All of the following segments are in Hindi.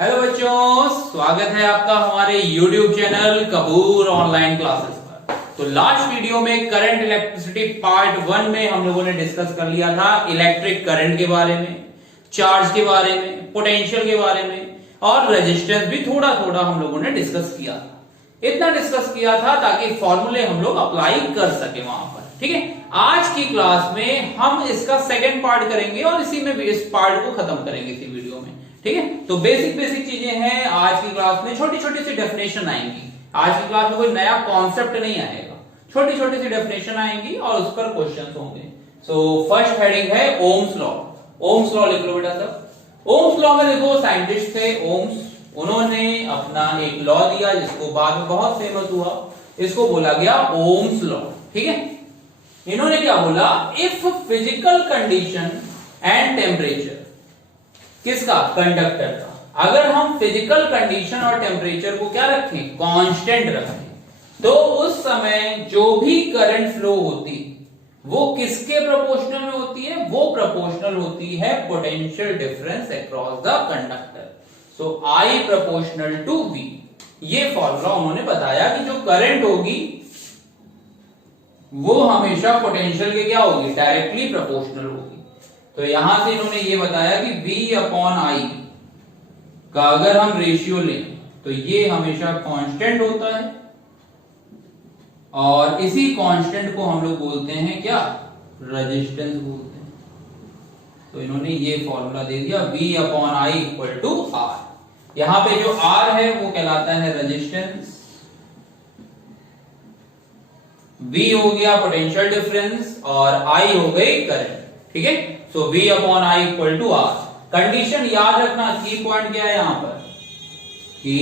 हेलो बच्चों, स्वागत है आपका हमारे YouTube channel Kapoor online classes पर। तो लास्ट वीडियो में करंट इलेक्ट्रिसिटी पार्ट 1 में हम लोगों ने डिस्कस कर लिया था इलेक्ट्रिक करंट के बारे में, चार्ज के बारे में, पोटेंशियल के बारे में और रेजिस्टेंस भी थोड़ा थोड़ा हम लोगों ने डिस्कस किया था। इतना डिस्कस किया था ताकि फॉर्मूले हम लोग अप्लाई कर सके वहां पर। ठीक है, आज की क्लास में हम इसका सेकेंड पार्ट करेंगे और इसी में इस पार्ट को खत्म करेंगे इसी वीडियो में। ठीक है, तो बेसिक चीजें हैं आज की क्लास में। छोटी छोटी सी डेफिनेशन आएंगी आज की क्लास में, कोई नया कॉन्सेप्ट नहीं आएगा, छोटी छोटी सी डेफिनेशन आएंगी और उस पर क्वेश्चंस होंगे। सो फर्स्ट हेडिंग है ओम्स लॉ। ओम्स लॉ लिख लो बेटा सब। ओम्स लॉ में देखो साइंटिस्ट थे ओम्स, उन्होंने अपना एक लॉ दिया जिसको बाद में बहुत फेमस हुआ, इसको बोला गया ओम्स लॉ। ठीक है, इन्होंने क्या बोला, if physical condition and temperature, किसका, कंडक्टर का, अगर हम फिजिकल कंडीशन और टेम्परेचर को क्या रखें, कांस्टेंट रखें, तो उस समय जो भी करंट फ्लो होती वो किसके प्रोपोर्शनल में होती है, वो प्रोपोर्शनल होती है potential difference across the conductor. So I proportional to V। ये फॉर्मूला उन्होंने बताया कि जो करंट होगी वो हमेशा पोटेंशियल के क्या होगी, डायरेक्टली प्रोपोर्शनल होगी। तो यहां से इन्होंने ये बताया कि V अपॉन I का अगर हम रेशियो लें तो ये हमेशा कांस्टेंट होता है और इसी कांस्टेंट को हम लोग बोलते हैं क्या, रेजिस्टेंस बोलते हैं। तो इन्होंने ये फॉर्मूला दे दिया V upon I equal to R। यहां पे जो R है वो कहलाता है रेजिस्टेंस, V हो गया पोटेंशियल डिफरेंस और I हो गई करंट। ठीक है, so V upon I equal to R। Condition याद रखना, की पॉइंट क्या है यहां पर कि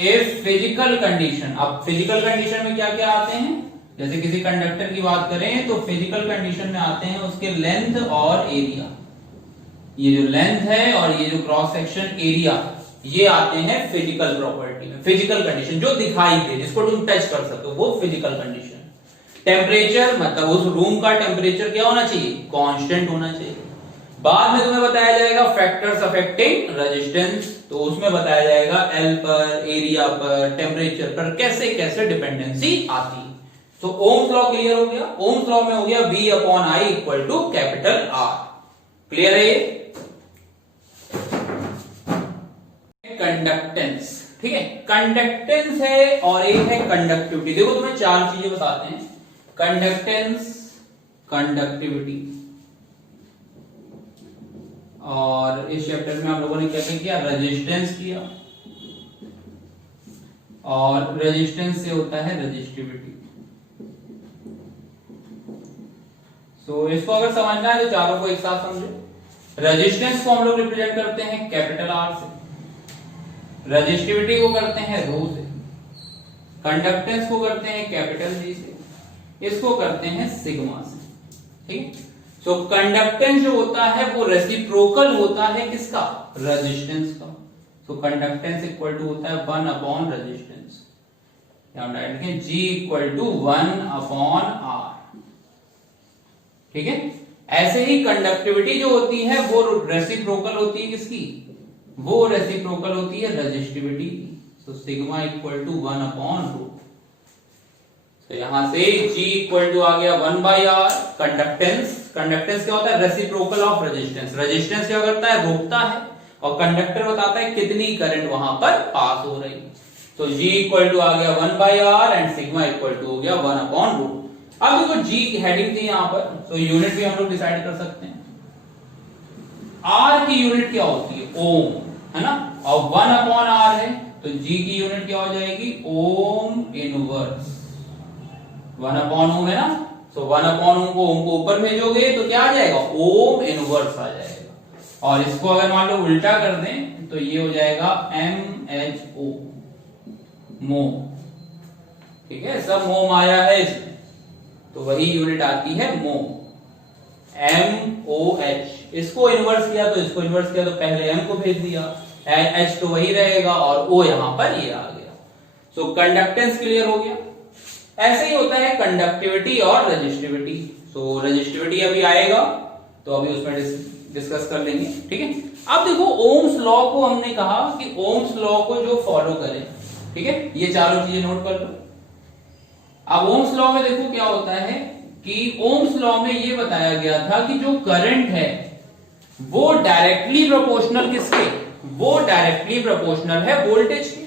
इफ फिजिकल कंडीशन, अब फिजिकल कंडीशन में क्या क्या आते हैं, जैसे किसी कंडक्टर की बात करें तो फिजिकल कंडीशन में आते हैं उसके लेंथ और एरिया। ये जो लेंथ है और ये जो क्रॉस सेक्शन एरिया, ये आते हैं फिजिकल प्रॉपर्टी में, फिजिकल कंडीशन जो दिखाई दे, जिसको तुम टच कर सकते हो, वो फिजिकल कंडीशन। टेम्परेचर मतलब उस रूम का टेम्परेचर क्या होना चाहिए, कांस्टेंट होना चाहिए। बाद में तुम्हें बताया जाएगा फैक्टर्स अफेक्टिंग रेजिस्टेंस, तो उसमें बताया जाएगा एल पर, एरिया पर, टेम्परेचर पर कैसे कैसे डिपेंडेंसी आती है। तो ओम्स लॉ क्लियर हो गया। ओम्स लॉ में हो गया V upon I equal to capital R। Clear है ये। कंडक्टेंस, ठीक है, कंडक्टेंस है और एक है कंडक्टिविटी। देखो तुम्हें चार चीजें बताते हैं, कंडक्टेंस, कंडक्टिविटी, और इस चैप्टर में हम लोगों ने क्या किया, रेजिस्टेंस किया, और रेजिस्टेंस से होता है रेजिस्टिविटी। सो इसको अगर समझना है तो चारों को एक साथ समझो। रेजिस्टेंस को हम लोग रिप्रेजेंट करते हैं कैपिटल R से, रेजिस्टिविटी को करते हैं रो से, कंडक्टेंस को करते हैं कैपिटल G से, इसको करते हैं सिग्मा से। ठीक, सो कंडक्टेंस जो होता है वो रेसिप्रोकल होता है किसका, रेजिस्टेंस का। सो कंडक्टेंस इक्वल टू होता है 1 upon resistance, G equal to 1 upon R। ठीक है, ऐसे ही कंडक्टिविटी जो होती है वो रेसिप्रोकल होती है किसकी, वो रेसिप्रोकल होती है रेजिस्टिविटी की। So sigma equal to 1 upon rho. तो यहां से G इक्वल टू आ गया 1 बाई R। कंडक्टेंस, कंडक्टेंस क्या होता है, रेसिप्रोकल ऑफ रेजिस्टेंस। रेजिस्टेंस क्या करता है, रोकता है, और कंडक्टर बताता है कितनी करंट वहां पर पास हो रही। तो G इक्वल टू आ गया 1 by R and sigma equal to हो गया 1 अपॉन रो। अब देखो G की हेडिंग थी यहां पर, तो यूनिट भी हम लोग डिसाइड कर सकते हैं। R की यूनिट क्या होती है, ओम, है ना, और 1 अपॉन R है तो G की यूनिट क्या हो जाएगी, ओम इनवर्स। 1 अपॉन ओम है ना, सो 1 अपॉन ओम को ऊपर भेजोगे तो क्या आ जाएगा, ओम इनवर्स आ जाएगा। और इसको अगर मान लो उल्टा कर दें तो ये हो जाएगा MHO, मो। ठीक है, सब मोम आया है इसमें, तो वही यूनिट आती है मो, MOH। इसको इन्वर्स किया तो इसको इन्वर्स किया तो पहले M को भेज दिया, H तो वही रहेगा और O यहां पर ये आ गया। सो कंडक्टेंस क्लियर हो गया। ऐसे ही होता है कंडक्टिविटी और रेजिस्टिविटी। सो रेजिस्टिविटी अभी आएगा तो अभी उसमें डिस्कस कर लेंगे। ठीक है, अब देखो ओम्स लॉ को हमने कहा कि ओम्स लॉ को जो फॉलो करे, ठीक है, ये चारों चीजें नोट कर लो। अब ओम्स लॉ में देखो क्या होता है कि ओम्स लॉ में ये बताया गया था कि जो करंट है वो डायरेक्टली प्रोपोर्शनल किसके, वो डायरेक्टली प्रोपोर्शनल है वोल्टेज के।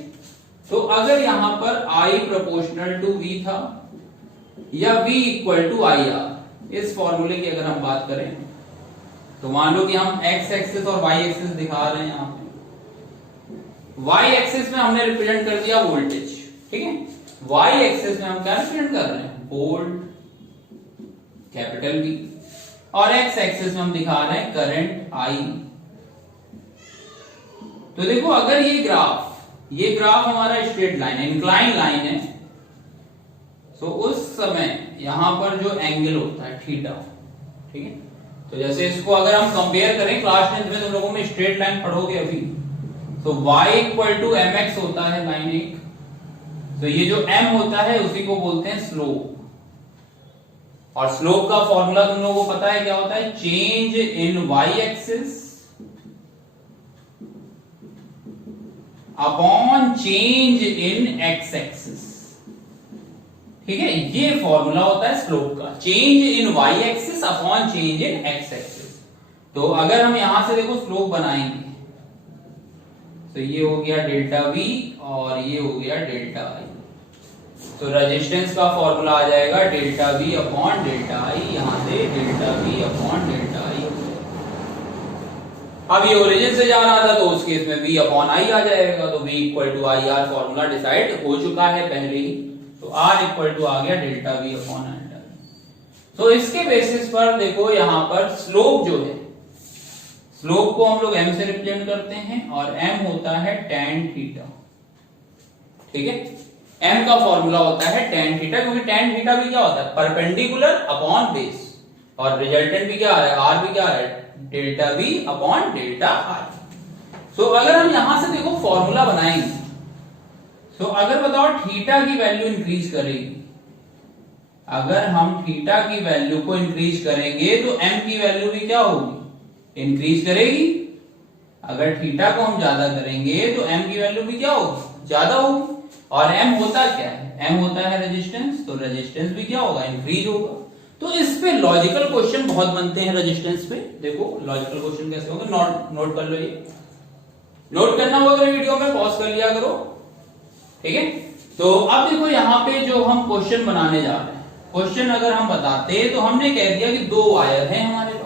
तो अगर यहां पर I प्रोपोर्शनल टू V था या V इक्वल टू IR, इस फॉर्मूले की अगर हम बात करें तो मान लो कि हम x एक्सिस और y एक्सिस दिखा रहे हैं। यहां पे y एक्सिस में हमने रिप्रेजेंट कर दिया वोल्टेज, ठीक है, y एक्सिस में हम क्या रिप्रेजेंट कर रहे हैं, वोल्ट कैपिटल V, और x एक्सिस में हम दिखा रहे हैं करंट I। तो देखो अगर ये ग्राफ हमारा स्ट्रेट लाइन है, इंक्लाइन लाइन है, तो उस समय यहां पर जो एंगल होता है थीटा, ठीक है, तो जैसे इसको अगर हम कंपेयर करें क्लास 10 में तुम लोगों में स्ट्रेट लाइन पढ़ोगे अभी, तो y इक्वल टू mx होता है लाइन एक, तो ये जो m होता है उसी को बोलते हैं स्लोप, और स्लोप का फॉर्मूला तुम लोगों को पता है क्या होता है, change in y axis upon change in x axis, ठीक है, ये फॉर्मूला होता है स्लोप का, change in y axis upon change in x axis. तो अगर हम यहां से देखो स्लोप बनाएंगे तो ये हो गया डेल्टा V और ये हो गया डेल्टा I, तो रेजिस्टेंस का फॉर्मूला आ जाएगा delta V upon delta I, यहां से delta V upon delta I। अब ये ओरिजिन से जा रहा था तो उस केस में V अपॉन I आ जाएगा, तो V equal to IR formula decide हो चुका है पहले ही, तो R इक्वल टू आ गया delta V upon delta I। तो इसके बेसिस पर देखो यहां पर स्लोप जो है, स्लोप को हम लोग m से रिप्रेजेंट करते हैं और m होता है tan थीटा, ठीक है, m का फॉर्मूला होता है tan थीटा, क्योंकि tan थीटा भी क्या होता है, परपेंडिकुलर अपॉन बेस, और रिजल्टेंट भी क्या आ रहा है, r भी क्या आ रहा है, delta V upon delta I। सो अगर हम यहां से देखो फॉर्मूला बनाएंगे, सो अगर बताओ थीटा की वैल्यू इंक्रीज करेगी, अगर हम थीटा की वैल्यू को इंक्रीज करेंगे तो m की वैल्यू भी क्या होगी, इंक्रीज करेगी। अगर थीटा को हम ज्यादा करेंगे तो m की वैल्यू भी क्या होगी, ज्यादा होगी, और m होता क्या है, m होता है रेजिस्टेंस, तो रेजिस्टेंस भी क्या होगा, इंक्रीज होगा। तो इस पे लॉजिकल क्वेश्चन बहुत बनते हैं रेजिस्टेंस पे। देखो लॉजिकल क्वेश्चन कैसे होंगे, नोट कर लो, ये नोट करना होगा तो वीडियो में पॉज कर लिया करो, ठीक है। तो अब देखो यहाँ पे जो हम क्वेश्चन बनाने जा रहे हैं, क्वेश्चन अगर हम बताते तो हमने कह दिया कि दो वायर हैं हमारे पास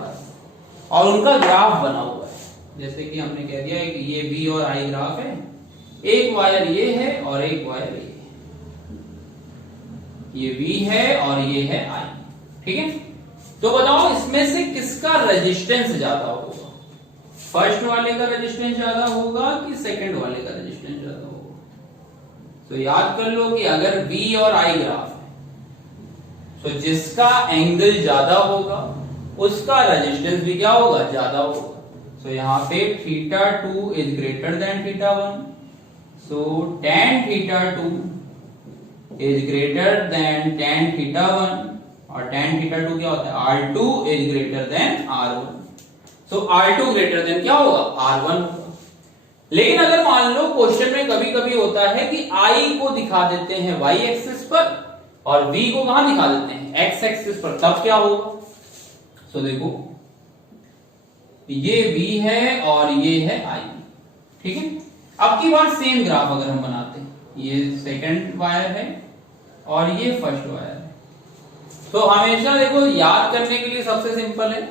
और उनका ग्राफ बना हुआ है, जैसे कि हमने कह दिया कि ये V और I ग्राफ है, एक वायर ये है और एक वायर ये V है और ये है I, ठीक है। तो बताओ इसमें से किसका रेजिस्टेंस ज्यादा होगा, फर्स्ट वाले का रेजिस्टेंस ज्यादा होगा कि सेकंड वाले का रेजिस्टेंस ज्यादा होगा। तो याद कर लो कि अगर V और I ग्राफ है तो जिसका एंगल ज्यादा होगा उसका रेजिस्टेंस भी क्या होगा, ज्यादा होगा। सो यहाँ पे θ2 is greater than θ1, so tan θ2 is greater than tan θ1, और tan θ2 क्या होता है, R2 is greater than R1, so R2 greater than क्या होगा, R1 होगा। लेकिन अगर मान लो क्वेश्चन में कभी कभी होता है कि I को दिखा देते हैं y एक्सिस पर और V को कहां दिखा देते हैं, x एक्सिस पर, तब क्या होगा। सो देखो ये V है और ये है I, ठीक है। अब की बार सेम ग्राफ अगर हम बनाते हैं, ये सेकंड वायर है और ये फर्स्ट वायर है, तो हमेशा देखो याद करने के लिए सबसे सिंपल है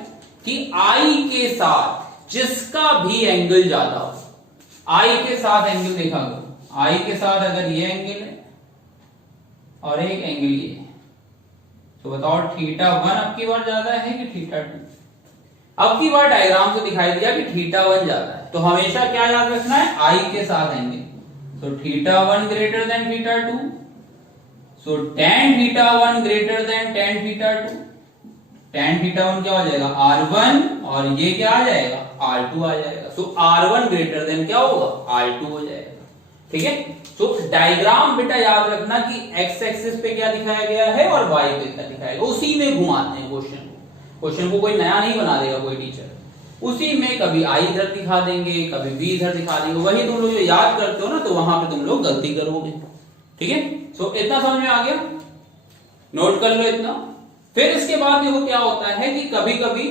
कि I के साथ जिसका भी एंगल ज्यादा हो, I के साथ एंगल देखा करो, I के साथ अगर ये एंगल है और एक एंगल ये है, तो बताओ θ1 अब की बार ज्यादा है कि θ2। अब की बार डायग्राम से दिखाई दिया कि θ1 ज्यादा है, तो हमेशा क्या याद रखना है, I के साथ एंगल, तो θ1 greater than θ2, so tan θ1 greater than tan θ2, tan θ1 क्या हो जाएगा, R1, और ये क्या आ जाएगा, R2 आ जाएगा। सो R1 ग्रेटर देन क्या होगा, R2 हो जाएगा, ठीक है। तो डायग्राम बेटा याद रखना कि x एक्सिस पे क्या दिखाया गया है और y पे क्या दिखाया गया, उसी में घुमाते हैं क्वेश्चन को कोई नया नहीं बना देगा कोई टीचर। उसी में कभी आई इधर दिखा देंगे, कभी बी इधर दिखा देंगे, वही तुम लोग जो याद करते हो ना, तो वहां पे तुम लोग गलती करोगे। ठीक है, सो इतना समझ में आ गया, नोट कर लो इतना। फिर इसके बाद देखो क्या होता है कि कभी कभी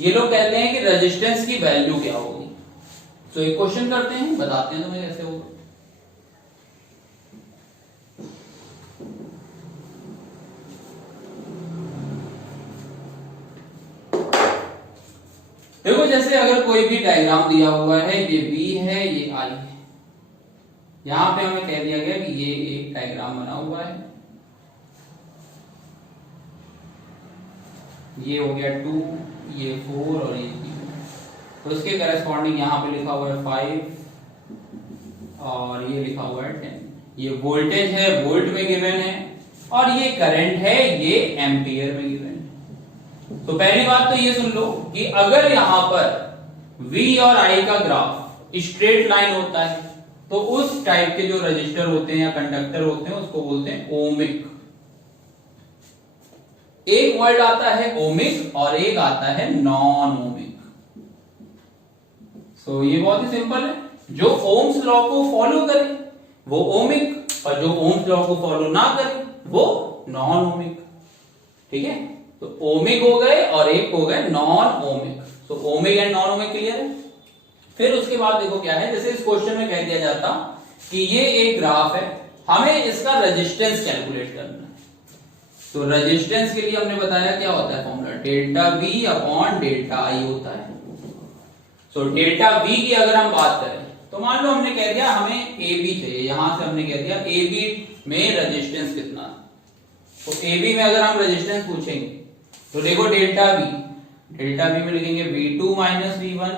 ये लोग कहते हैं कि रेजिस्टेंस की वैल्यू क्या होगी। तो एक क्वेश्चन करते हैं, बताते हैं तुम्हें कैसे होगा। देखो जैसे अगर कोई भी डायग्राम दिया हुआ है, ये बी है, ये आई है, यहां पे हमें कह दिया गया कि ये एक डायग्राम बना हुआ है, ये हो गया 2, ये 4 और ये 3, तो इसके करस्पॉन्डिंग यहां पे लिखा हुआ है 5 और ये लिखा हुआ है 10। ये वोल्टेज है, वोल्ट में गिवन है, और ये करंट है, ये एम्पियर में गिवन है। तो पहली बात तो ये सुन लो कि अगर यहां पर V और I का ग्राफ स्ट्रेट लाइन होता है, तो उस टाइप के जो रजिस्टर होते हैं या कंडक्टर होते हैं उसको बोलते हैं ओमिक। एक वर्ड आता है ओमिक और एक आता है नॉन ओमिक। सो ये बहुत ही सिंपल है, जो ओम्स लॉ को फॉलो करे वो ओमिक, और जो ओम्स लॉ को फॉलो ना करे वो नॉन ओमिक। ठीक है, तो ओमिक हो गए और एक हो गए non ohmic. So ohmic and non ohmic clear है। फिर उसके बाद देखो क्या है, जैसे इस क्वेश्चन में कह दिया जाता कि ये एक ग्राफ है, हमें इसका रेजिस्टेंस कैलकुलेट करना है। तो रेजिस्टेंस के लिए हमने बताया क्या होता है formula, delta V upon delta I होता है। सो डेल्टा V की अगर हम बात करें तो मान लो हमने कह दिया हमें AB चाहिए, यहां से हमने कह दिया AB में रेजिस्टेंस कितना, तो AB में अगर हम रेजिस्टेंस पूछेंगे तो देखो डेल्टा V में लिखेंगे V2 माइनस V1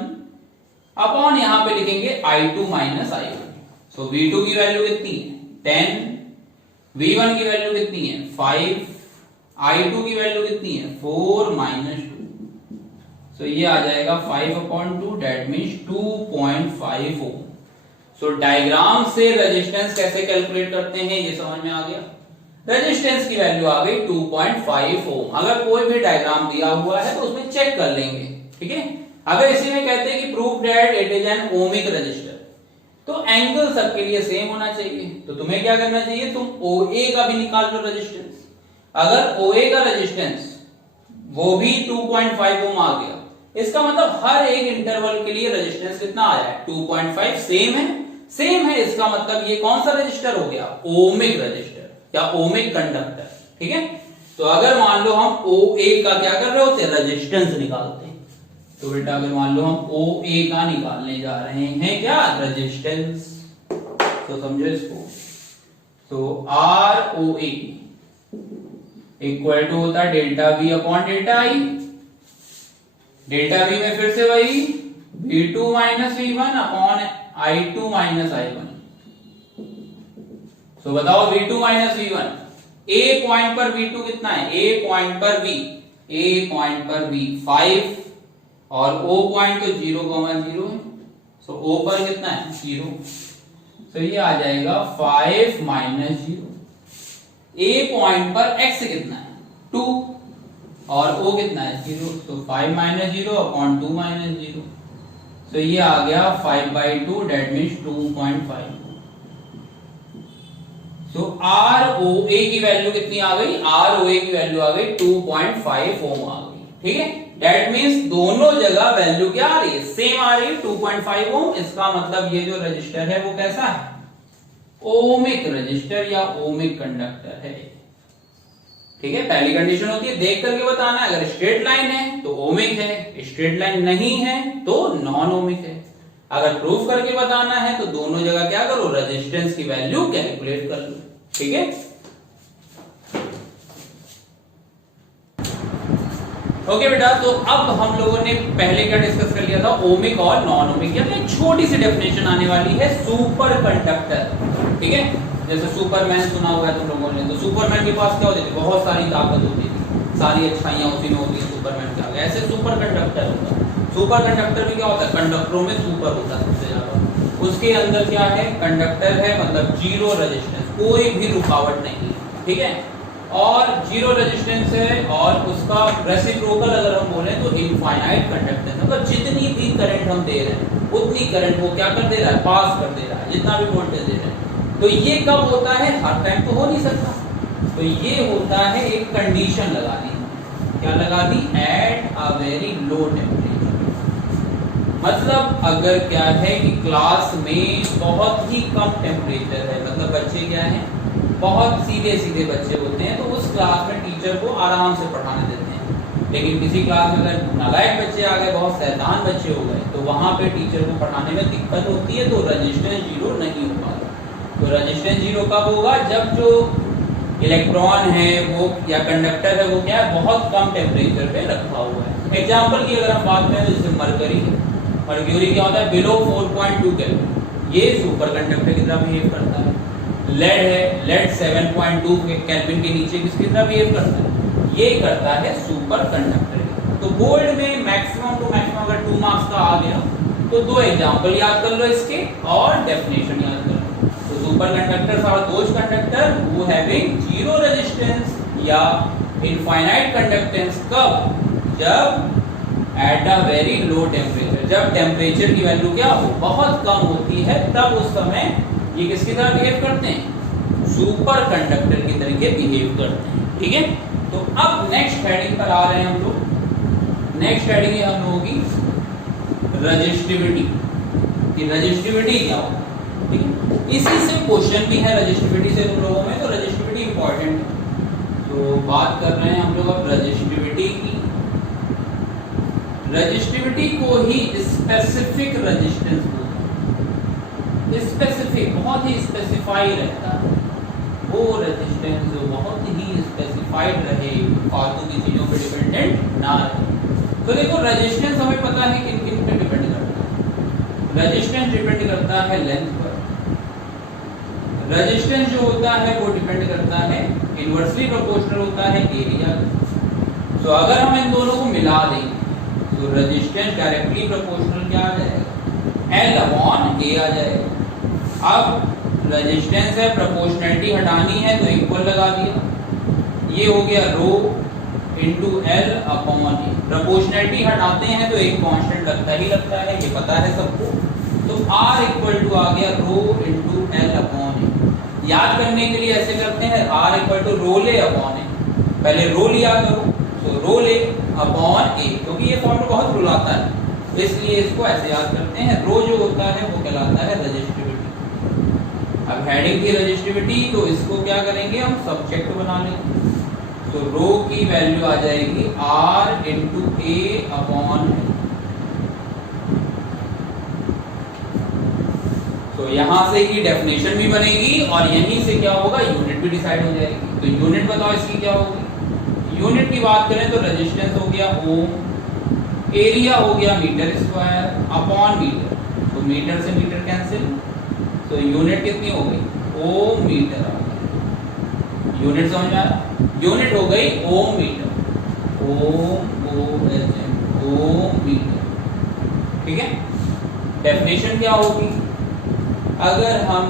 अपॉन यहां पे लिखेंगे I2 माइनस I1। सो V2 की वैल्यू कितनी है 10, V1 की वैल्यू कितनी है 5, I2 की वैल्यू कितनी है 4 माइनस 2। सो ये आ जाएगा 5/2, that means 2.5 ohm. So diagram से रेजिस्टेंस कैसे कैलकुलेट करते हैं ये समझ में आ गया। रेजिस्टेंस की वैल्यू आ गई 2.5 ओम। अगर कोई भी डायग्राम दिया हुआ है तो उसमें चेक कर लेंगे। ठीक है, अगर इसी में कहते हैं कि prove that it is an ohmic register, तो एंगल सबके लिए सेम होना चाहिए। तो तुम्हें क्या करना चाहिए, तुम OA का भी निकाल लो रेजिस्टेंस। अगर OA का रेजिस्टेंस वो भी 2.5 ओम आ गया, इसका मतलब हर एक इंटरवल के लिए रेजिस्टेंस कितना आया है 2.5। सेम है, इसका मतलब ये कौन सा रजिस्टर हो गया, ओमिक रजिस्टर या ओमिक कंडक्टर। ठीक है, तो अगर मान लो हम OA का क्या कर रहे होते हैं, रेजिस्टेंस निकालते हैं, तो बेटा अगर मान लो हम OA का निकालने जा रहे हैं क्या, रेजिस्टेंस, तो समझो इसको। तो ROA इक्वल टू होता है delta V upon delta I। Delta V में फिर से वही V2 minus V1 upon I2 minus I1। तो बताओ V2 minus V1, A point पर V2 कितना है, A पॉइंट पर V 5 और O पॉइंट तो 0,0 है। सो O पर कितना है 0। तो ये आ जाएगा 5 माइनस 0। A पॉइंट पर X कितना है 2 और O कितना है 0। तो 5 माइनस 0 अपॉन 2 माइनस 0। तो ये आ गया 5/2, दैट मींस 2.5। तो ROA की वैल्यू कितनी आ गई, ROA की वैल्यू आ गई 2.5 ओम आ गई। ठीक है, दैट मींस दोनों जगह वैल्यू क्या आ रही है, सेम आ रही है 2.5 ओम। इसका मतलब ये जो रजिस्टर है वो कैसा है, ओमिक रजिस्टर या ओमिक कंडक्टर है। ठीक है, पहली कंडीशन होती है देख करके बताना है, अगर स्ट्रेट लाइन है तो ओमिक है, स्ट्रेट लाइन नहीं है तो नॉन ओमिक है। अगर प्रूफ करके बताना है तो दोनों जगह क्या करो, रेजिस्टेंस की वैल्यू कैलकुलेट कर लो। ठीक है, ओके बेटा, तो अब हम लोगों ने पहले क्या डिस्कस कर लिया था, ओमिक और नॉन ओमिक। यहाँ एक छोटी सी डेफिनेशन आने वाली है, सुपर कंडक्टर। ठीक है, जैसे सुपरमैन सुना हुआ है तुम लोगों ने, तो सुपरमैन के पास क्या होती थी, बहुत सारी ताकत होती थी, सारी अच्छाइयां उसी में होती है सुपरमैन के आगे। ऐसे सुपर कंडक्टर होता है। सुपर कंडक्टर में क्या होता है, कंडक्टरों में सुपर होता है सबसे ज्यादा। उसके अंदर क्या है, कंडक्टर है, मतलब जीरो रेजिस्टेंस, कोई भी रुकावट नहीं है। ठीक है, और जीरो रेजिस्टेंस है और उसका रेसिप्रोकल अगर हम बोले तो इनफाइनाइट कंडक्टेंस, मतलब जितनी भी करंट हम दे रहे हैं उतनी करंट वो क्या कर दे रहा है, पास कर दे रहा है, जितना भी वोल्टेज दे रहे हैं। तो ये कब होता है, हर टाइम तो हो नहीं सकता, तो ये होता है एक कंडीशन लगा दी, क्या लगा दी, at a very low temperature. मतलब अगर क्या है कि क्लास में बहुत ही कम टेम्परेचर है, मतलब बच्चे क्या है बहुत सीधे सीधे बच्चे होते हैं, तो उस क्लास में टीचर को आराम से पढ़ाने देते हैं। लेकिन किसी क्लास में अगर नालायक बच्चे आ गए, बहुत शैतान बच्चे हो गए, तो वहां पे टीचर को पढ़ाने में दिक्कत होती है, तो रेजिस्टेंस जीरो नहीं हो पाता। तो रेजिस्टेंस जीरो कब होगा, जब जो इलेक्ट्रॉन है वो या कंडक्टर है वो क्या है, बहुत कम टेम्परेचर पे रखा हुआ है। एग्जाम्पल की अगर हम बात करें तो जैसे मरकरी है, मर्क्यूरी क्या होता है, बिलो 4.2 केल्विन, ये सुपर कंडक्टर की तरह बिहेव करता है। लेड है, लेड 7.2 केल्विन के नीचे किसकी तरह बिहेव करता है, ये करता है सुपर कंडक्टर। तो बोर्ड में मैक्सिमम टू मैक्सिमम अगर 2 मार्क्स का आ गया तो 2 एग्जांपल याद कर लो इसके और डेफिनेशन याद कर लो। तो super conductors are those conductor who having zero resistance या इनफाइनाइट कंडक्टेंस, कब, जब at a very low temperature, जब टेम्परेचर की वैल्यू क्या हो, बहुत कम होती है, तब उस समय ये किसकी तरह बिहेव करते हैं, सुपर कंडक्टर की तरीके बिहेव करते हैं। ठीक है, तो अब नेक्स्ट हेडिंग पर आ रहे हैं हम लोग। नेक्स्ट हेडिंग हम लोगों की रजिस्टिविटी, कि रजिस्टिविटी क्या होता है। ठीक है, इसी से क्वेश्चन भी है रजिस्टिविटी से तुम लोगों में, तो रजिस्टिविटी इंपॉर्टेंट है। तो बात कर रहे हैं हम लोग अब रजिस्टिविटी की। रजिस्टिविटी को ही स्पेसिफिक रेजिस्टेंस बोलते हैं। स्पेसिफिक बहुत ही स्पेसिफाई रहता है, वो रेजिस्टेंस जो बहुत ही स्पेसिफाइड रहे, फालतू की चीजों पे डिपेंडेंट ना रहे। तो देखो रेजिस्टेंस हमें पता है किन किन पे डिपेंड करता है। रेजिस्टेंस डिपेंड करता है लेंथ पर, रेजिस्टेंस जो होता है वो डिपेंड करता है, इनवर्सली प्रोपोर्शनल होता है एरिया। तो अगर हम इन दोनों को मिला देंगे तो रेजिस्टेंस डायरेक्टली प्रोपोर्शनल क्या आ जाएगा, L अपॉन A आ जाएगा। अब रेजिस्टेंस है, प्रोपोर्शनैलिटी हटानी है तो इक्वल लगा दिया, ये हो गया रो इंटू एल अपॉन ए। प्रोपोर्शनैलिटी हटाते हैं तो एक कांस्टेंट लगता ही लगता है, ये पता है सबको। तो R इक्वल टू आ गया रो इंटू एल अपॉन ए। याद करने के लिए ऐसे करते हैं, R इक्वल टू रो ले अपॉन ए, पहले रो लिया करो, तो रो ले अपॉन ए, क्योंकि ये फॉर्मूला बहुत रुलाता है इसलिए इसको ऐसे याद करते हैं। रो जो होता है वो कहलाता है रजिस्टिविटी। अब हेडिंग की रजिस्टिविटी, तो इसको क्या करेंगे हम, सब्जेक्ट बना लेंगे। तो रो की वैल्यू आ जाएगी R इंटू ए अपॉन। तो यहां से की डेफिनेशन भी बनेगी और यहीं से क्या होगा, यूनिट भी डिसाइड हो जाएगी। तो यूनिट बताओ इसकी क्या होगी। यूनिट की बात करें तो रेजिस्टेंस हो गया ओम, एरिया हो गया मीटर स्क्वायर अपॉन मीटर, तो मीटर से मीटर कैंसिल, तो यूनिट कितनी हो गई, ओम मीटर आ गई। यूनिट समझ में आया, यूनिट हो गई ओम मीटर, ओम ओम मीटर। ठीक है, डेफिनेशन क्या होगी, अगर हम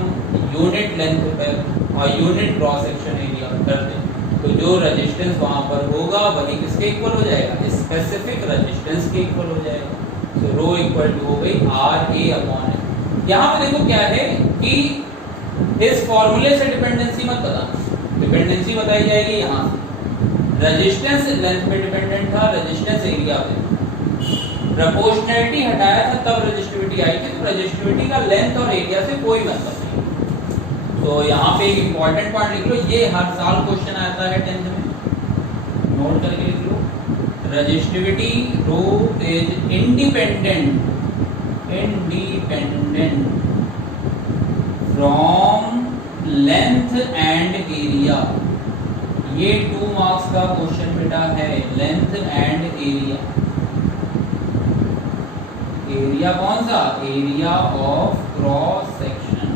यूनिट लेंथ पर और यूनिट क्रॉस सेक्शन एरिया कर दें तो जो रेजिस्टेंस वहां पर होगा वही किसके इक्वल हो जाएगा, स्पेसिफिक रेजिस्टेंस के इक्वल हो जाएगा। तो रो इक्वल टू हो गई आर ए अपॉन ए। यहाँ पे देखो क्या है कि इस फॉर्मूले से डिपेंडेंसी मत बताना, डिपेंडेंसी बताई जाएगी यहाँ से। रेजिस्टेंस लेंथ पे डिपेंडेंट था, रेजिस्टेंस एरिया पे। प्रोपोर्शनैलिटी हटाया था तब रेजिस्टिविटी आई थी, तो रेजिस्टिविटी का लेंथ और एरिया से कोई मतलब नहीं। तो यहाँ पे एक इंपॉर्टेंट पॉइंट लिख लो, ये हर साल क्वेश्चन आता है 10th में, नोट करके लिख लो। Resistivity rho is independent from length and area. ये 2 मार्क्स का क्वेश्चन बेटा है, लेंथ एंड एरिया। एरिया कौन सा, एरिया ऑफ क्रॉस सेक्शन।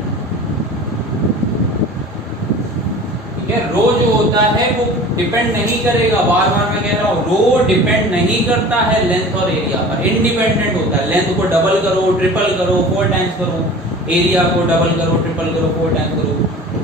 ठीक है, रो जो होता है वो डिपेंड नहीं करेगा, बार बार मैं कह रहा हूं, रो डिपेंड नहीं करता है लेंथ और एरिया पर, इंडिपेंडेंट होता है। लेंथ को डबल करो, ट्रिपल करो, 4 टाइम्स करो, एरिया को डबल करो, ट्रिपल करो, 4 टाइम्स करो,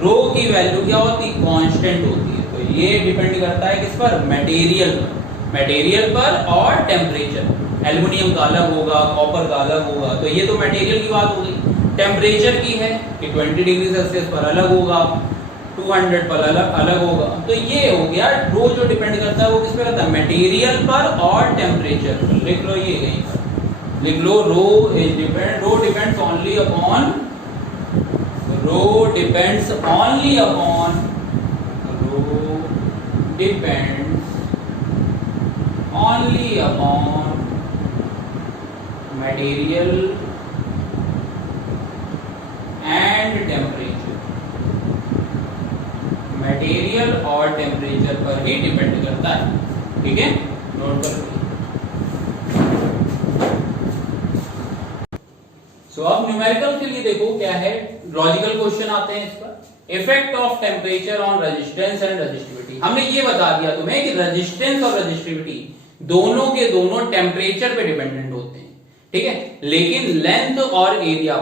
रो की वैल्यू क्या होती है, कांस्टेंट होती है। तो ये डिपेंड करता है किस पर, मटेरियल पर और टेम्परेचर। एल्युमिनियम का अलग होगा, कॉपर का अलग होगा, तो ये तो मटेरियल की बात हो गई। टेम्परेचर की है कि 20 डिग्री सेल्सियस पर अलग होगा, 200 पर अलग होगा। तो ये हो गया रो जो डिपेंड करता है वो किस पे करता है, मटेरियल पर और टेम्परेचर पर। लिख लो ये कहीं पर, लिख लो rho depends only upon material and temperature, material और टेम्परेचर पर ही डिपेंड करता है। ठीक है, नोट कर लो। सो अब न्यूमेरिकल के लिए देखो क्या है, लॉजिकल क्वेश्चन आते हैं इस पर। Effect of temperature on resistance and resistivity. हमने ये बता दिया तुम्हें कि रेजिस्टेंस और रेजिस्टिविटी दोनों के दोनों टेम्परेचर पे डिपेंडेंट होते हैं, ठीक है, लेकिन लेंथ और एरिया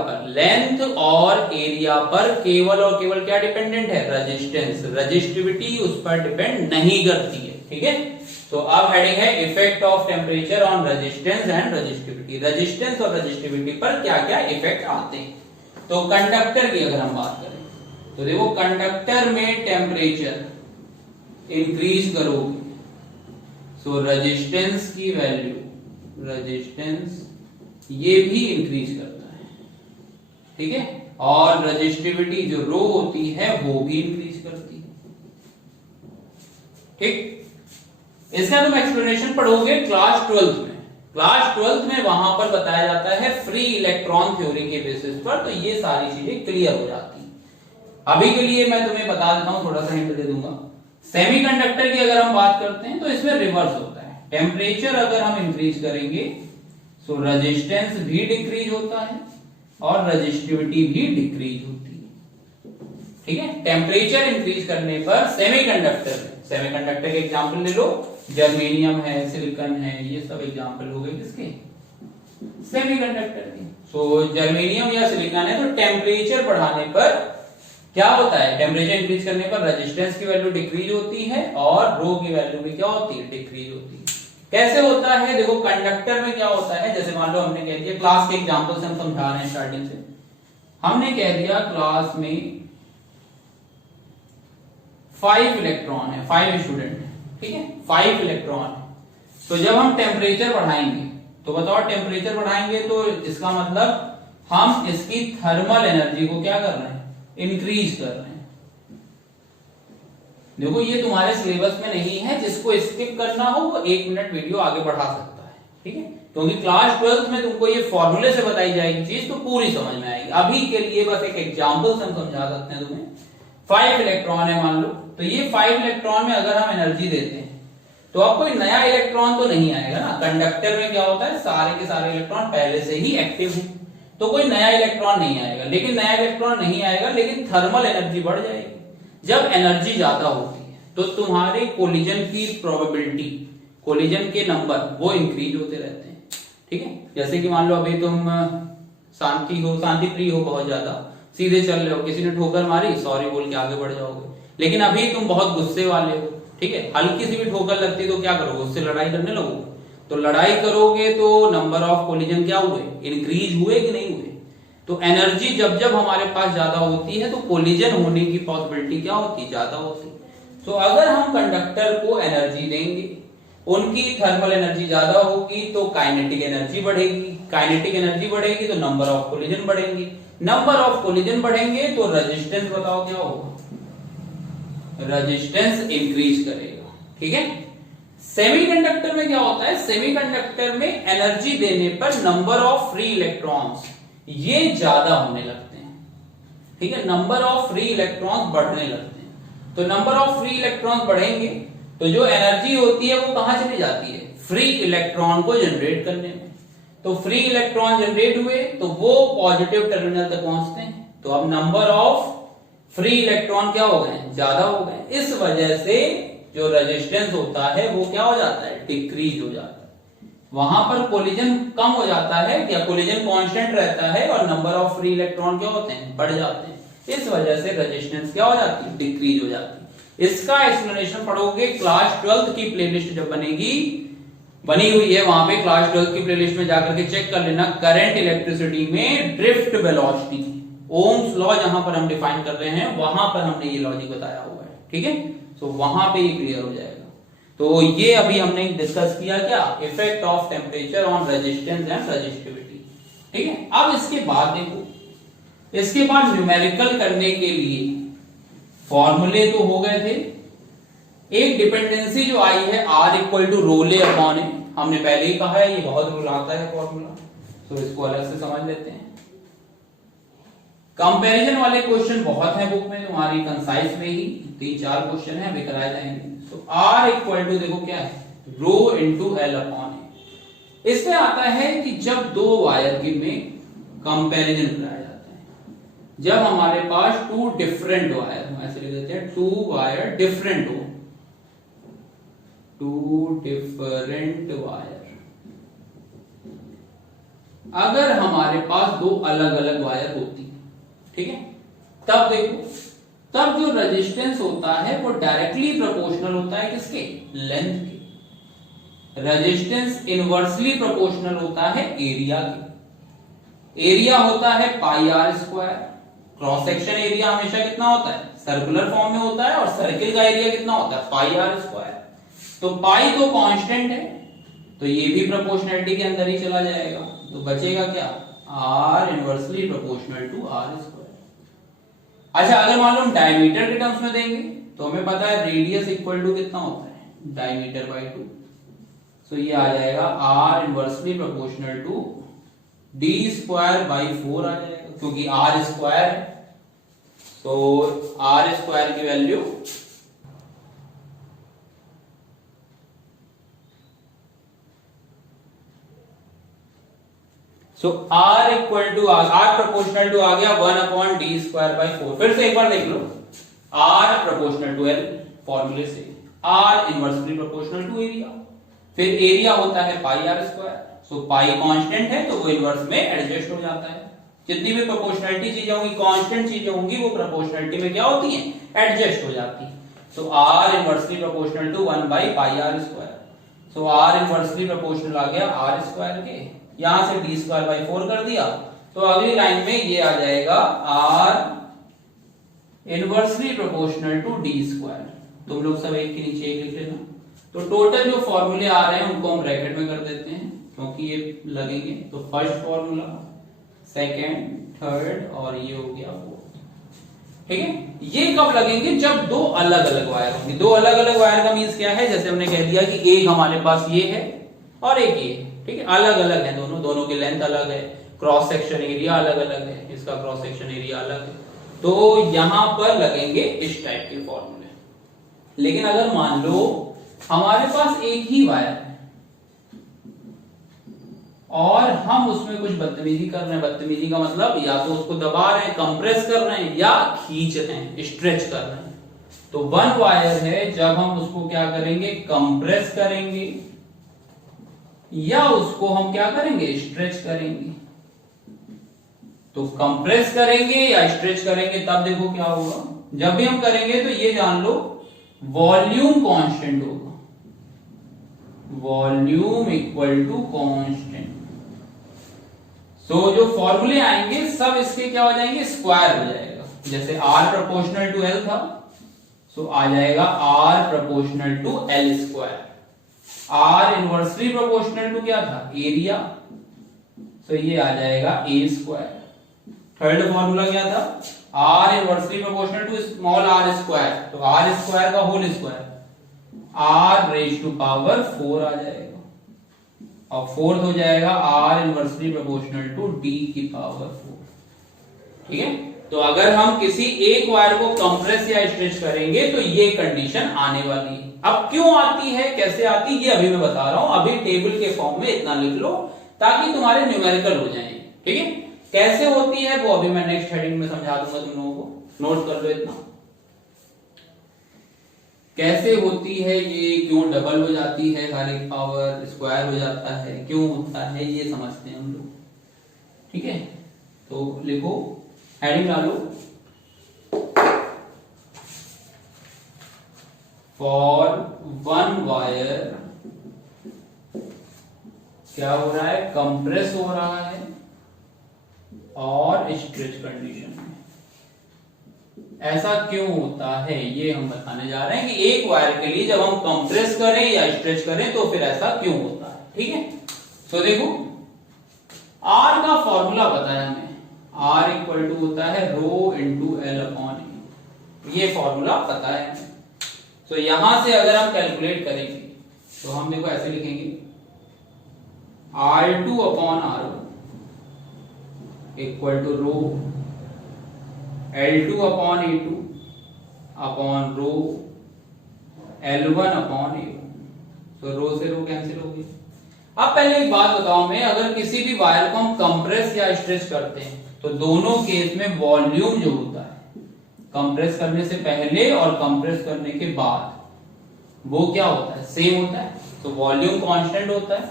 पर केवल और केवल क्या डिपेंडेंट है, रेजिस्टेंस। रेजिस्टिविटी उस पर डिपेंड नहीं करती है। ठीक है, तो अब हेडिंग है effect of temperature on resistance and resistivity. Resistance और रेजिस्टिविटी पर क्या क्या इफेक्ट आते हैं। तो कंडक्टर की अगर हम बात करें तो देखो, कंडक्टर में टेम्परेचर इंक्रीज करोगे सो रेजिस्टेंस की वैल्यू, रेजिस्टेंस ये भी इंक्रीज करता है। ठीक है, और रेजिस्टिविटी जो रो होती है वो भी इंक्रीज करती है। ठीक, इसका तुम एक्सप्लेनेशन पढ़ोगे क्लास 12th में। क्लास 12th में वहां पर बताया जाता है फ्री इलेक्ट्रॉन थ्योरी के बेसिस पर, तो ये सारी चीजें क्लियर हो जाती हैं। अभी के लिए मैं तुम्हें बता देता हूं, थोड़ा सा हिंट दे दूंगा। सेमीकंडक्टर की अगर हम बात करते हैं तो इसमें रिवर्स होता है। टेम्परेचर अगर हम इंक्रीज करेंगे सो रेजिस्टेंस भी डिक्रीज होता है और रेजिस्टिविटी भी डिक्रीज होती है। ठीक है, टेम्परेचर इंक्रीज करने पर सेमीकंडक्टर के एग्जांपल ले लो, जर्मेनियम है, सिलिकॉन है, ये सब एग्जांपल हो गए किसके, सेमीकंडक्टर के। सो जर्मेनियम या सिलिकॉन है तो टेम्परेचर बढ़ाने पर क्या होता है, टेम्परेचर इंक्रीज करने पर रेजिस्टेंस की वैल्यू डिक्रीज होती है और रो की वैल्यू भी क्या होती है, डिक्रीज होती है। कैसे होता है, देखो कंडक्टर में क्या होता है, जैसे मान लो हमने कह दिया, क्लास के एग्जांपल से हम समझा रहे हैं स्टार्टिंग से, हमने कह दिया क्लास में 5 इलेक्ट्रॉन है, 5 स्टूडेंट है, ठीक है, 5 इलेक्ट्रॉन है। तो जब हम टेम्परेचर बढ़ाएंगे तो बताओ, टेम्परेचर बढ़ाएंगे तो इसका मतलब हम इसकी थर्मल एनर्जी को क्या कर रहे हैं, इंक्रीज कर रहे हैं। देखो ये तुम्हारे सिलेबस में नहीं है, जिसको स्किप करना हो वो 1 मिनट वीडियो आगे बढ़ा सकता है। ठीक है, क्योंकि क्लास 12th में तुमको ये फॉर्मूले से बताई जाएगी चीज तो पूरी समझ में आएगी। अभी के लिए बस एक एग्जांपल से हम समझा सकते हैं तुम्हें। 5 इलेक्ट्रॉन है मान लो, तो ये 5 इलेक्ट्रॉन में अगर हम एनर्जी देते हैं तो अब कोई नया इलेक्ट्रॉन तो नहीं आएगा ना। कंडक्टर में क्या होता है, सारे के सारे इलेक्ट्रॉन पहले से ही एक्टिव हैं, तो कोई नया इलेक्ट्रॉन नहीं आएगा। लेकिन नया इलेक्ट्रॉन नहीं आएगा, लेकिन थर्मल एनर्जी बढ़ जाएगी। जब एनर्जी ज्यादा होती है तो तुम्हारे कोलिजन की प्रोबेबिलिटी, कोलिजन के नंबर वो इंक्रीज होते रहते हैं। ठीक है, जैसे कि मान लो अभी तुम शांति प्रिय हो बहुत ज्यादा, सीधे चल रहे हो, किसी ने ठोकर मारी, सॉरी बोल के आगे बढ़ जाओगे। लेकिन अभी तुम बहुत गुस्से वाले हो, ठीक है, हल्की सी भी ठोकर लगती तो क्या करोगे, उससे लड़ाई करने लगोगे। तो लड़ाई करोगे तो नंबर ऑफ कोलिजन क्या हुए, इंक्रीज हुए कि नहीं हुए। तो एनर्जी जब जब हमारे पास ज्यादा होती है तो कोलिजन होने की पॉसिबिलिटी क्या होती है, ज्यादा होती है। तो अगर हम कंडक्टर को एनर्जी देंगे, उनकी थर्मल एनर्जी ज्यादा होगी तो काइनेटिक एनर्जी बढ़ेगी, काइनेटिक एनर्जी बढ़ेगी तो नंबर ऑफ कोलिजन बढ़ेंगे, नंबर ऑफ कोलिजन बढ़ेंगे तो रेजिस्टेंस बताओ क्या होगा, रेजिस्टेंस इंक्रीज करेगा। ठीक है, सेमीकंडक्टर में क्या होता है, सेमीकंडक्टर में एनर्जी देने पर नंबर ऑफ फ्री इलेक्ट्रॉन्स ये ज्यादा होने लगते हैं। ठीक है, नंबर ऑफ फ्री इलेक्ट्रॉन्स बढ़ने लगते हैं। तो नंबर ऑफ फ्री इलेक्ट्रॉन्स बढ़ेंगे तो जो एनर्जी होती है वो कहां चली जाती है, फ्री इलेक्ट्रॉन को जनरेट करने में। तो फ्री इलेक्ट्रॉन जनरेट हुए तो वो पॉजिटिव टर्मिनल तक पहुंचते हैं, तो अब नंबर ऑफ फ्री इलेक्ट्रॉन क्या हो गए, ज्यादा हो गए। इस वजह से जो रेजिस्टेंस होता है वो क्या हो जाता है, डिक्रीज हो जाता है। वहां पर कोलिजन कम हो जाता है या कोलिजन कांस्टेंट रहता है और नंबर ऑफ फ्री इलेक्ट्रॉन क्या होते हैं, बढ़ जाते हैं। इस वजह से रेजिस्टेंस क्या हो जाती है, डिक्रीज हो जाती है। इसका एक्सप्लेनेशन पढ़ोगे क्लास 12th की प्लेलिस्ट जब बनी हुई है, वहां पे क्लास 12th की प्लेलिस्ट में जाकर के चेक कर लेना। करंट इलेक्ट्रिसिटी में ड्रिफ्ट वेलोसिटी, ओम्स लॉ जहां पर हम डिफाइन कर रहे हैं वहां पर हमने ये लॉजिक बताया हुआ है, ठीक है। तो वहां पे ये क्लियर हो जाएगा। तो ये अभी हमने डिस्कस किया क्या, effect of temperature on resistance and resistivity, ठीक है। अब इसके बाद देखो, इसके बाद न्यूमेरिकल करने के लिए फॉर्मूले तो हो गए थे। एक डिपेंडेंसी जो आई है R equal to rho l upon A, हमने पहले ही कहा है ये बहुत रूल आता है फॉर्मूला, तो इसको अलग से समझ लेते हैं। कंपैरिजन वाले क्वेश्चन बहुत हैं बुक में, तुम्हारी कंसाइज में ही 3-4 क्वेश्चन है, अभी कराए जाएंगे। तो R इक्वल टू देखो क्या है, रो इंटू एल अपॉन ए। इसमें आता है कि जब दो वायर में कंपैरिजन कराया जाता है, जब हमारे पास टू डिफरेंट वायर, हम ऐसे लिख देते हैं टू वायर डिफरेंट हो, टू डिफरेंट वायर, अगर हमारे पास दो अलग अलग वायर होती है, ठीक है, तब देखो, तब जो रेजिस्टेंस होता है वो डायरेक्टली प्रोपोर्शनल होता है किसके, लेंथ के। रेजिस्टेंस इनवर्सली प्रोपोर्शनल होता है एरिया के। एरिया होता है pi r square. Cross section area हमेशा कितना होता है, सर्कुलर फॉर्म में होता है, और सर्किल का एरिया कितना होता है, पाई आर स्क्वायर। तो पाई तो कांस्टेंट है, तो ये भी प्रोपोर्शनलिटी के अंदर ही चला जाएगा, तो बचेगा क्या, R inversely proportional to R square. अच्छा, अगर मान लो हम डायमीटर के टर्म्स में देंगे तो हमें पता है रेडियस इक्वल टू कितना होता है, डायमीटर बाय 2। सो ये आ जाएगा r inversely proportional to D square by 4 आ जाएगा, क्योंकि आर स्क्वायर है। तो आर स्क्वायर की value so R equal to r proportional to आ गया 1 अपॉन डी स्क्वायर बाई 4। फिर से एक बार देख लो, R प्रोपोर्शनल टू L फॉर्मूले से, R inversely proportional to area, फिर एरिया होता है pi r square. So pi constant है तो वो इनवर्स में एडजस्ट हो जाता है। जितनी भी प्रोपोर्शनलिटी चीजें होंगी, कांस्टेंट चीजें होंगी, वो प्रोपोर्शनलिटी में क्या होती हैं, एडजस्ट हो जाती है। So R inversely proportional to 1 by pi r square. So R inversely proportional आ गया R स्क्वायर के, यहां से डी स्क्वायर बाई 4 कर दिया, तो अगली लाइन में ये आ जाएगा R inversely proportional to D square. तुम लोग सब एक के नीचे एक लिख लेना। तो टोटल जो फॉर्मूले आ रहे हैं उनको हम ब्रैकेट में कर देते हैं, क्योंकि ये लगेंगे। तो फर्स्ट फॉर्मूला, सेकेंड, थर्ड, और ये हो गया फोर्थ, ठीक है। ये कब लगेंगे, जब दो अलग अलग वायर होंगे। दो अलग अलग वायर का मीन्स क्या है, जैसे हमने कह दिया कि एक हमारे पास ये है और एक ये है, ठीक है, अलग अलग है दोनों, दोनों की लेंथ अलग है, क्रॉस सेक्शन एरिया अलग अलग है, इसका क्रॉस सेक्शन एरिया अलग है, तो यहां पर लगेंगे इस टाइप के फॉर्मूले। लेकिन अगर मान लो हमारे पास एक ही वायर है और हम उसमें कुछ बदतमीजी कर रहे हैं, बदतमीजी का मतलब या तो उसको दबा रहे हैं, कंप्रेस कर रहे हैं, या खींच रहे हैं, स्ट्रेच कर रहे हैं, तो वन वायर है, जब हम उसको क्या करेंगे, कंप्रेस करेंगे, या उसको हम क्या करेंगे, स्ट्रेच करेंगे। तो कंप्रेस करेंगे या स्ट्रेच करेंगे, तब देखो क्या होगा, जब भी हम करेंगे तो ये जान लो वॉल्यूम कांस्टेंट होगा, वॉल्यूम इक्वल टू कांस्टेंट। सो जो फॉर्मूले आएंगे सब इसके क्या हो जाएंगे, स्क्वायर हो जाएगा। जैसे R प्रोपोर्शनल टू L था, सो आ जाएगा R proportional to L square. R inversely proportional to क्या था, एरिया, सो ये आ जाएगा A स्क्वायर। थर्ड फॉर्मूला क्या था, R inversely proportional to small r square, तो R स्क्वायर का whole square, R raise to power 4 आ जाएगा, और फोर्थ हो जाएगा R inversely proportional to D की पावर 4, ठीक है। तो अगर हम किसी एक वायर को कंप्रेस या स्ट्रेच करेंगे तो ये कंडीशन आने वाली है। अब क्यों आती है, कैसे आती है, ये अभी मैं बता रहा हूं। अभी टेबल के फॉर्म में इतना लिख लो ताकि तुम्हारे न्यूमेरिकल हो जाएंगे, ठीक है। कैसे होती है वो अभी मैं नेक्स्ट हेडिंग में समझा दूंगा तुम लोगों को, नोट कर लो इतना। कैसे होती है ये, क्यों डबल हो जाती है, हर एक पावर स्क्वायर हो जाता है, क्यों होता है, ये समझते हैं हम लोग, ठीक है। तो लिखो, हेडिंग डालो, फॉर वन वायर क्या हो रहा है, कंप्रेस हो रहा है और स्ट्रेच कंडीशन में। ऐसा क्यों होता है ये हम बताने जा रहे हैं कि एक वायर के लिए जब हम कंप्रेस करें या स्ट्रेच करें तो फिर ऐसा क्यों होता है। ठीक है, तो देखो आर का फॉर्मूला पता है हमें, आर इक्वल टू होता है रो इंटू एल अपॉन ए, ये फॉर्मूला पता है हमें। तो यहां से अगर हम कैलकुलेट करेंगे तो हम देखो ऐसे लिखेंगे R2 upon R1 equal to rho L2 upon A2 upon rho L1 upon A1। तो रो से रो कैंसिल हो गई। अब पहले एक बात बताओ, मैं अगर किसी भी वायर को हम कंप्रेस या स्ट्रेच करते हैं तो दोनों केस में वॉल्यूम जो होता है कंप्रेस करने से पहले और कंप्रेस करने के बाद वो क्या होता है, सेम होता है। तो वॉल्यूम कांस्टेंट होता है,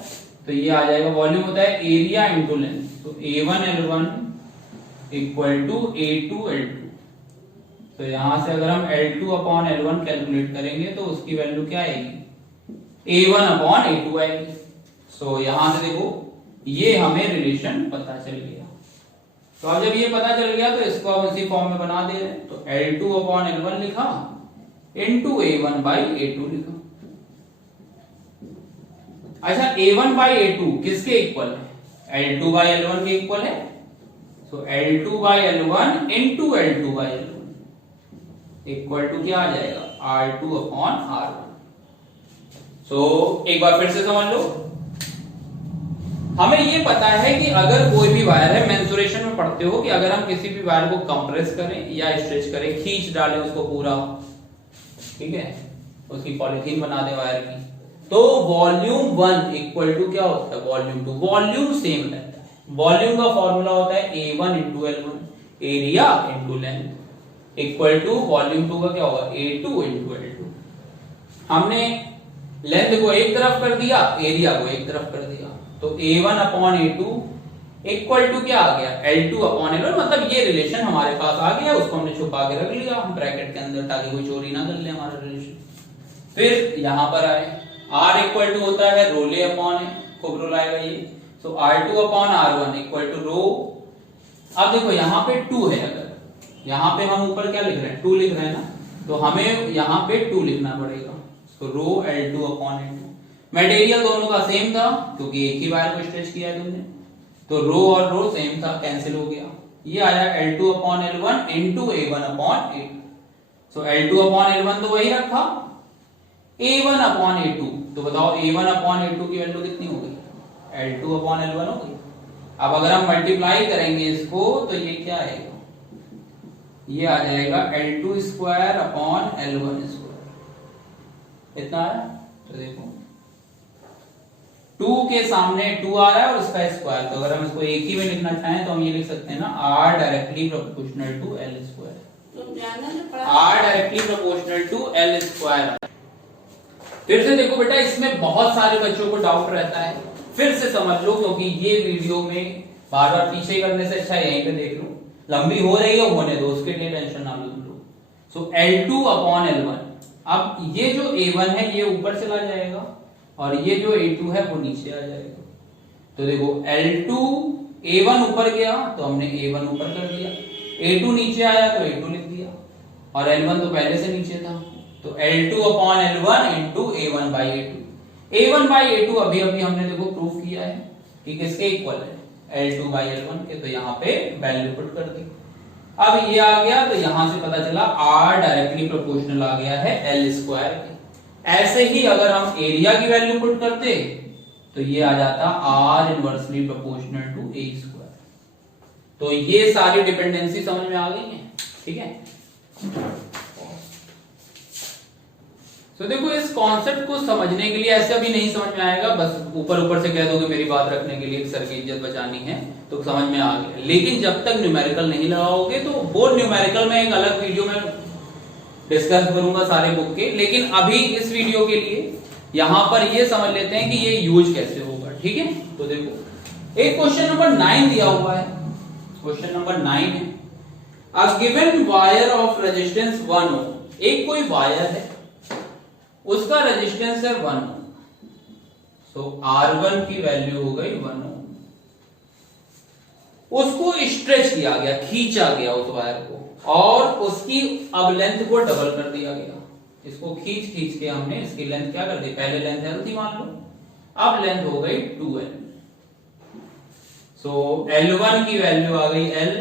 तो ये आ जाएगा वॉल्यूम होता है एरिया इंटू लेंथ। तो A1L1 इक्वल टू A2L2। तो यहां से अगर हम L2 अपॉन L1 कैलकुलेट करेंगे तो उसकी वैल्यू क्या आएगी, A1 अपॉन A2 आएगी। सो यहां से देखो ये हमें रिलेशन पता चल गया। तो अब जब ये पता चल गया तो इसको अब उसी फॉर्म में बना दे रहे हैं। तो L2 अपॉन L1 लिखा इंटू A1 बाई A2 लिखा। अच्छा A1 बाई A2 किसके इक्वल है, L2 बाई L1 के इक्वल है। So L2 by L1 into L2 by L1 equal to क्या आ जाएगा, R2 अपॉन R1। सो एक बार फिर से समझ लो, हमें ये पता है कि अगर कोई भी वायर है, मेंसुरेशन में पढ़ते हो कि अगर हम किसी भी वायर को कंप्रेस करें या स्ट्रेच करें, खींच डालें उसको पूरा, ठीक है, उसकी पॉलीथीन बना दे वायर की, तो वॉल्यूम 1 इक्वल टू क्या होता है, वॉल्यूम 2। वॉल्यूम सेम रहता है। वॉल्यूम का फॉर्मूला होता है A1 into L1, area into length, equal to volume 2 का क्या होगा, A2 इंटू L2। हमने लेंथ को एक तरफ कर दिया, एरिया को एक तरफ कर दिया, तो A1 upon A2 equal to क्या आ गया, L2 अपॉन L1। मतलब ये रिलेशन हमारे पास आ गया, उसको हमने छुपा के रख लिया हम ब्रैकेट के अंदर ताकि कोई चोरी ना कर ले हमारा रिलेशन। फिर यहां पर आए R इक्वल टू होता है रोले अपॉन है, खूब रुलाएगा ये। So R2 upon R1 equal to rho. अब देखो यहाँ पे 2 है, अगर यहाँ पे हम ऊपर क्या लिख रहे हैं, 2 लिख रहे हैं ना, तो हमें यहाँ पे 2 लिखना पड़ेगा। सो रो L2 अपॉन L2। मटेरियल दोनों का सेम था क्योंकि एक ही वायर को स्ट्रेच किया है तुमने, तो रो और रो सेम था, कैंसिल हो गया। ये आया L2 upon L1 into A1 upon A2। सो L2 अपॉन L1 तो वही रखा, A1 अपॉन A2 तो बताओ A1 अपॉन A2 की वैल्यू कितनी हो गई, L2 अपॉन L1 हो गई। अब अगर हम मल्टीप्लाई करेंगे इसको तो ये क्या आएगा, ये आ जाएगा L2 square upon L1 square, इतना आया। तो देखो 2 के सामने 2 आ रहा है और इसका स्क्वायर, तो अगर हम इसको एक ही में लिखना चाहें तो हम ये लिख सकते हैं ना, R directly proportional to L square, R directly proportional to L square. फिर से देखो बेटा, इसमें बहुत सारे बच्चों को डाउट रहता है, फिर से समझ लो, क्योंकि ये वीडियो में बार बार पीछे करने से अच्छा यहीं पे देख लो, लंबी हो रही है होने दो, उसके लिए टेंशन ना लो। सो L2 अपॉन L1, अब ये जो A1 है ये ऊपर चला जाएगा और ये जो A2 है वो नीचे आ जाएगा। तो देखो L2 A1 ऊपर गया तो हमने A1 ऊपर कर दिया, A2 नीचे आया तो A2 लिख दिया, और L1 तो पहले से नीचे था, तो L2 upon L1 into A1 by A2। A1 by A2 अभी अभी हमने देखो प्रूफ किया है कि किसके इक्वल है, L2 बाई L1 के, तो यहाँ पे वैल्यू पुट कर दी। अब ये आ गया तो यहां से पता चला R डायरेक्टली प्रोपोर्शनल आ गया है L स्क्वायर के। ऐसे ही अगर हम एरिया की वैल्यू पुट करते तो ये आ जाता R inversely proportional to A square. तो ये सारी डिपेंडेंसी समझ में आ गई है, ठीक है। तो देखो इस कॉन्सेप्ट को समझने के लिए ऐसे अभी नहीं समझ में आएगा, बस ऊपर ऊपर से कह दोगे मेरी बात रखने के लिए सर की इज्जत बचानी है तो समझ में आ गया, लेकिन जब तक न्यूमेरिकल नहीं लगाओगे तो वो न्यूमेरिकल में एक अलग वीडियो में डिस्कस करूंगा सारे बुक के, लेकिन अभी इस वीडियो के लिए यहां पर ये समझ लेते हैं कि ये यूज कैसे होगा, ठीक है। तो देखो एक क्वेश्चन नंबर 9 दिया हुआ है, क्वेश्चन नंबर 9 है, a given wire of resistance 1 ओम। एक कोई वायर है उसका रेजिस्टेंस है 1 ओम। सो R1 की वैल्यू हो गई 1 ओम। उसको स्ट्रेच किया गया, खींचा गया उस वायर को, और उसकी अब लेंथ को डबल कर दिया गया। इसको खींच खींच के हमने इसकी लेंथ क्या कर दी, पहले लेंथ L थी मान लो, अब लेंथ हो गई 2L। सो L1 की वैल्यू आ गई L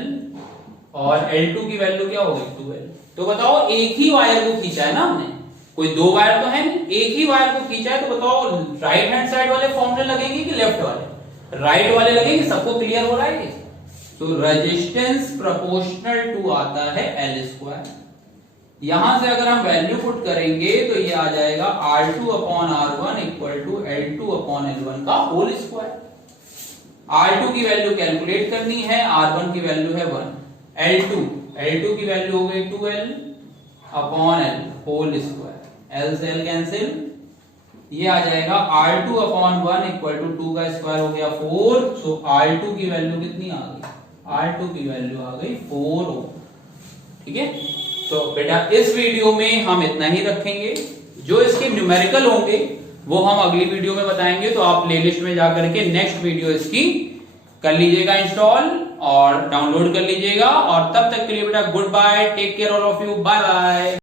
और L2 की वैल्यू क्या हो गई 2L। तो बताओ एक ही वायर को खींचा है ना हमने, कोई दो वायर तो है नहीं, एक ही वायर को खींचा है। तो बताओ राइट हैंड साइड वाले फॉर्मूले लगेंगे कि लेफ्ट वाले, राइट वाले लगेंगे। सबको क्लियर हो रहा है? तो रेजिस्टेंस प्रोपोर्शनल टू आता है L²। यहां से अगर हम वैल्यू पुट करेंगे तो ये आ जाएगा R2/R1 इक्वल टू L2/L1 का होल स्क्वायर। R2 की वैल्यू कैलकुलेट करनी है, R1 की वैल्यू है 1, L2 की वैल्यू हो गई 2L/L होल स्क्वायर। L से L कैंसिल, ये आ जाएगा R2/1 इक्वल टू 2 का स्क्वायर हो गया 4। सो R2 की वैल्यू कितनी आ गई, R2 की वैल्यू आ गई 4 ओम। ठीक है, तो बेटा इस वीडियो में हम इतना ही रखेंगे। जो इसके न्यूमेरिकल होंगे वो हम अगली वीडियो में बताएंगे। तो आप प्लेलिस्ट में जाकर के नेक्स्ट वीडियो इसकी कर लीजिएगा इंस्टॉल और डाउनलोड कर लीजिएगा। और तब तक के लिए बेटा good bye, take care all of you, bye bye.